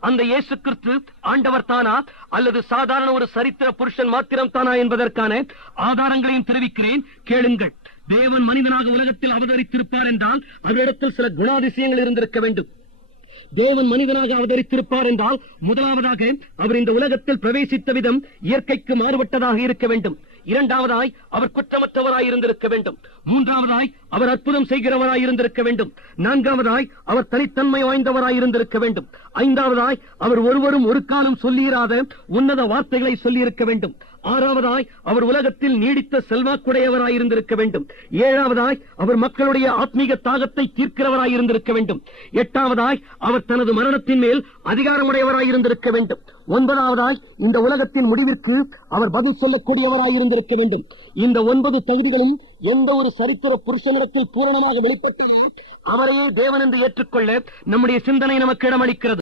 அந்த இயேசு கிறிஸ்து ஆண்டவர் தானா? அல்லது சாதாரண ஒரு சரித்திர புருஷன் மாத்திரம் தானா என்பதற்கான ஆதாரங்களையும் தெரிவிக்கிறேன். கேளுங்கள். தேவன் மனிதனாக உலகத்தில் அவதரித்திருப்பார் என்றால் அவரிடத்தில் சில குணாதிசயங்கள் இருந்திருக்க வேண்டும். தேவன் மனிதனாக அவதரித்திருப்பார் என்றால் முதலாவதாக அவர் இந்த உலகத்தில் பிரவேசித்த விதம் இயற்கைக்கு மாறுபட்டதாக இருக்க வேண்டும். இரண்டாவதாய் அவர் குற்றமற்றவராய் இருந்திருக்க வேண்டும். மூன்றாவதாய் அவர் அற்புதம் செய்கிறவராய் இருந்திருக்க வேண்டும். நான்காவதாய் அவர் தனித்தன்மை வாய்ந்தவராய் இருந்திருக்க வேண்டும். ஐந்தாவதாய் அவர் ஒருவரும் ஒரு காலம் சொல்லியிராத உன்னத வார்த்தைகளை சொல்லியிருக்க வேண்டும். ஆறாவதாய் அவர் உலகத்தில் நீடித்த செல்வாக்குடையவராய் இருந்திருக்க வேண்டும். ஏழாவதாய் அவர் மக்களுடைய ஆத்மீக தாகத்தை தீர்க்கிறவராய் இருந்திருக்க வேண்டும். எட்டாவதாய் அவர் தனது மரணத்தின் மேல் அதிகாரமுடையவராய் இருந்திருக்க வேண்டும். ஒன்பதாவதாய் இந்த உலகத்தின் முடிவிற்கு அவர் பதில் சொல்லக்கூடியவராயிருந்திருக்க வேண்டும். இந்த ஒன்பது தகுதிகளும் எந்த ஒரு சரித்திர புருஷனிடத்தில் பூரணமாக வெளிப்பட்டதோ அவரையே தேவன் என்று ஏற்றுக்கொள்ள நம்முடைய சிந்தனை நமக்கு இடமளிக்கிறது.